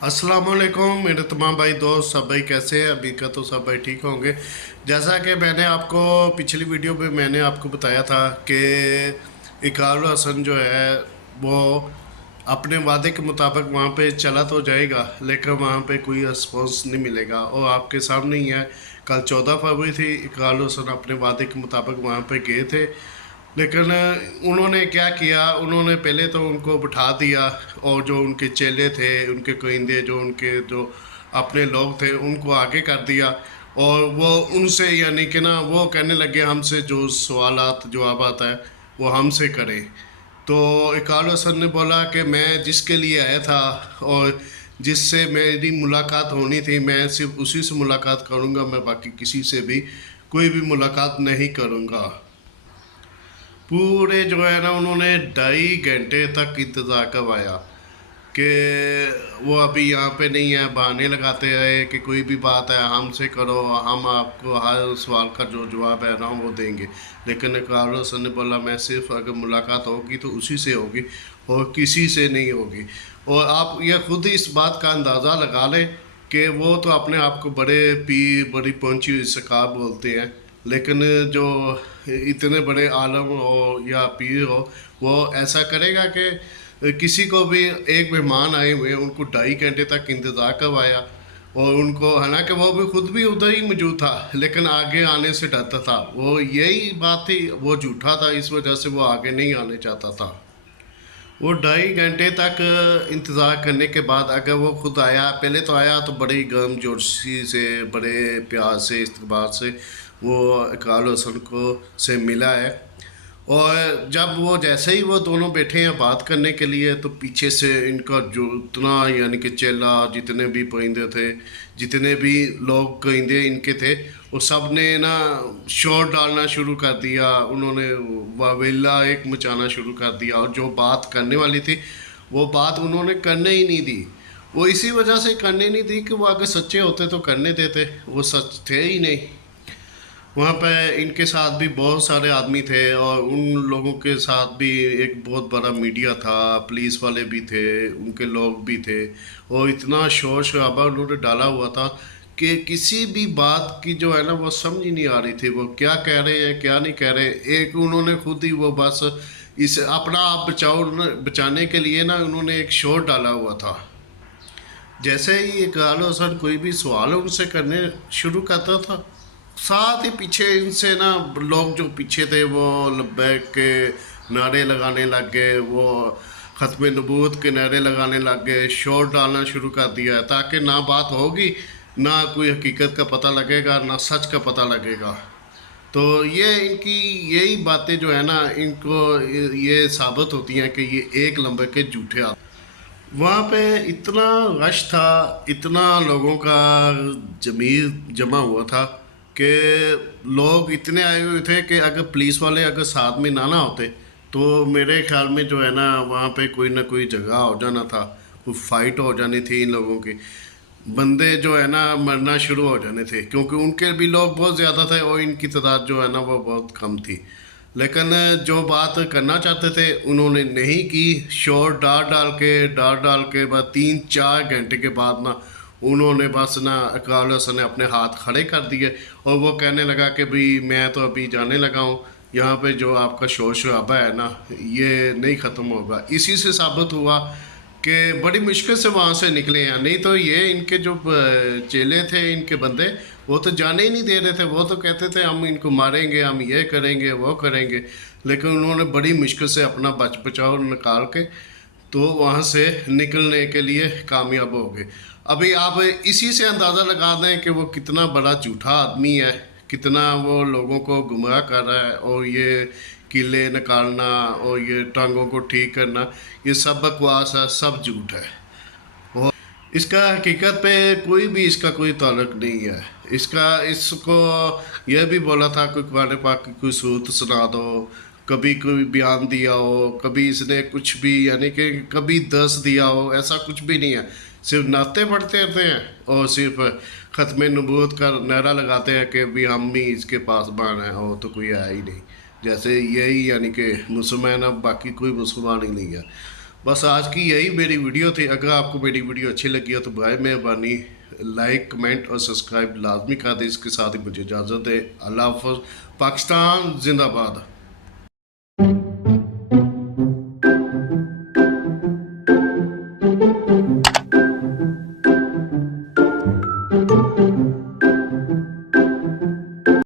अस्सलाम वालेकुम मेरे तमाम भाई दोस्त सब भाई कैसे हैं। अभी का तो सब भाई ठीक होंगे। जैसा कि मैंने आपको पिछली वीडियो में मैंने आपको बताया था कि इकरार हसन जो है वो अपने वादे के मुताबिक वहाँ पे चला तो जाएगा, लेकिन वहाँ पे कोई रिस्पॉन्स नहीं मिलेगा। और आपके सामने ही है, कल 14 फरवरी थी, इकरार हसन अपने वादे के मुताबिक वहाँ पे गए थे। लेकिन उन्होंने क्या किया, उन्होंने पहले तो उनको बिठा दिया और जो उनके चेले थे, उनके कोइंदे, जो उनके जो अपने लोग थे, उनको आगे कर दिया। और वो उनसे यानी कि ना वो कहने लगे हमसे जो सवालात जवाब आता है वो हमसे करें। तो इकबाल हसन ने बोला कि मैं जिसके लिए आया था और जिससे मेरी मुलाकात होनी थी, मैं सिर्फ उसी से मुलाकात करूंगा, मैं बाकी किसी से भी कोई भी मुलाकात नहीं करूंगा। पूरे जो है ना उन्होंने 2.5 घंटे तक इंतज़ार करवाया कि वो अभी यहाँ पे नहीं है। बहाने लगाते रहे कि कोई भी बात है हमसे करो, हम आपको हर सवाल का जो जवाब है ना वो देंगे। लेकिन इकरार हसन ने बोला मैं सिर्फ अगर मुलाकात होगी तो उसी से होगी और किसी से नहीं होगी। और आप ये खुद ही इस बात का अंदाज़ा लगा लें कि वो तो अपने आप को बड़े पीर, बड़ी पहुंची हुई सरकार बोलते हैं, लेकिन जो इतने बड़े आलम हो या पीर हो, वो ऐसा करेगा कि किसी को भी, एक मेहमान आए हुए उनको 2.5 घंटे तक इंतज़ार करवाया। और उनको, हालांकि वो भी खुद भी उधर ही मौजूद था, लेकिन आगे आने से डरता था। वो यही बात थी, वो झूठा था, इस वजह से वो आगे नहीं आने चाहता था। वो 2.5 घंटे तक इंतज़ार करने के बाद अगर वो खुद आया, पहले तो आया तो बड़ी गर्म जोशी से, बड़े प्यार से, इस्तकबाल से वो इकरार हसन को से मिला है। और जब वो जैसे ही वो दोनों बैठे हैं बात करने के लिए, तो पीछे से इनका जो इतना यानी कि चेला, जितने भी परिंदे थे, जितने भी लोग परिंदे इनके थे, वो सब ने ना शोर डालना शुरू कर दिया। उन्होंने वावेला एक मचाना शुरू कर दिया और जो बात करने वाली थी वो बात उन्होंने करने ही नहीं दी। वो इसी वजह से करने नहीं दी कि वो अगर सच्चे होते तो करने देते, वो सच थे ही नहीं। वहाँ पे इनके साथ भी बहुत सारे आदमी थे और उन लोगों के साथ भी एक बहुत बड़ा मीडिया था, पुलिस वाले भी थे, उनके लोग भी थे। और इतना शोर शराबा उन्होंने डाला हुआ था कि किसी भी बात की जो है ना वो समझ ही नहीं आ रही थी, वो क्या कह रहे हैं क्या नहीं कह रहे। एक उन्होंने खुद ही वो बस इस अपना आप बचाने के लिए ना उन्होंने एक शोर डाला हुआ था। जैसे ही इकरार हसन कोई भी सवाल उनसे करने शुरू करता था, साथ ही पीछे इनसे ना लोग जो पीछे थे वो लब्बैक के नारे लगाने लग गए, वो ख़त्म नबूवत के नारे लगाने लग गए, शोर डालना शुरू कर दिया, ताकि ना बात होगी, ना कोई हकीकत का पता लगेगा, ना सच का पता लगेगा। तो ये इनकी यही बातें जो है ना, इनको ये साबित होती हैं कि ये एक नंबर के झूठे आदमी। वहाँ पे इतना रश था, इतना लोगों का जमीर जमा हुआ था कि लोग इतने आए हुए थे कि अगर पुलिस वाले अगर साथ में ना होते तो मेरे ख्याल में जो है ना वहाँ पे कोई ना कोई जगह हो जाना था, कोई फाइट हो जानी थी। इन लोगों की बंदे जो है ना मरना शुरू हो जाने थे, क्योंकि उनके भी लोग बहुत ज़्यादा थे और इनकी तादाद जो है ना वो बहुत कम थी। लेकिन जो बात करना चाहते थे उन्होंने नहीं की। शोर डाल डाल के बाद 3-4 घंटे के बाद ना उन्होंने बस ना इकरार हसन ने अपने हाथ खड़े कर दिए और वो कहने लगा कि भाई मैं तो अभी जाने लगा हूँ, यहाँ पे जो आपका शोर शराबा है ना ये नहीं ख़त्म होगा। इसी से साबित हुआ कि बड़ी मुश्किल से वहाँ से निकले हैं, नहीं तो ये इनके जो चेले थे, इनके बंदे, वो तो जाने ही नहीं दे रहे थे। वो तो कहते थे हम इनको मारेंगे, हम ये करेंगे वो करेंगे। लेकिन उन्होंने बड़ी मुश्किल से अपना बच बचाव निकाल के तो वहाँ से निकलने के लिए कामयाब हो गए। अभी आप इसी से अंदाज़ा लगा दें कि वो कितना बड़ा झूठा आदमी है, कितना वो लोगों को गुमराह कर रहा है। और ये किले निकालना और ये टांगों को ठीक करना, ये सब बकवास है, सब झूठ है। और इसका हकीकत पे कोई भी इसका कोई ताल्लुक नहीं है। इसको यह भी बोला था कि कुरान पाक की कोई सूरत सुना दो, कभी कोई बयान दिया हो, कभी इसने कुछ भी यानी कि कभी दस दिया हो, ऐसा कुछ भी नहीं है। सिर्फ नाते पढ़ते रहते हैं और सिर्फ ख़त्म नबूवत का नारा लगाते हैं कि भी हम ही इसके पासबान हैं और तो कोई आया ही नहीं। जैसे यही यानी कि मुसलमान, अब बाकी कोई मुसलमान ही नहीं है। बस आज की यही मेरी वीडियो थी। अगर आपको मेरी वीडियो अच्छी लगी हो तो बराए मेहरबानी लाइक कमेंट और सब्सक्राइब लाजमी कर दें। इसके साथ ही मुझे इजाज़त है। अल्लाह हाफ़िज़। पाकिस्तान जिंदाबाद।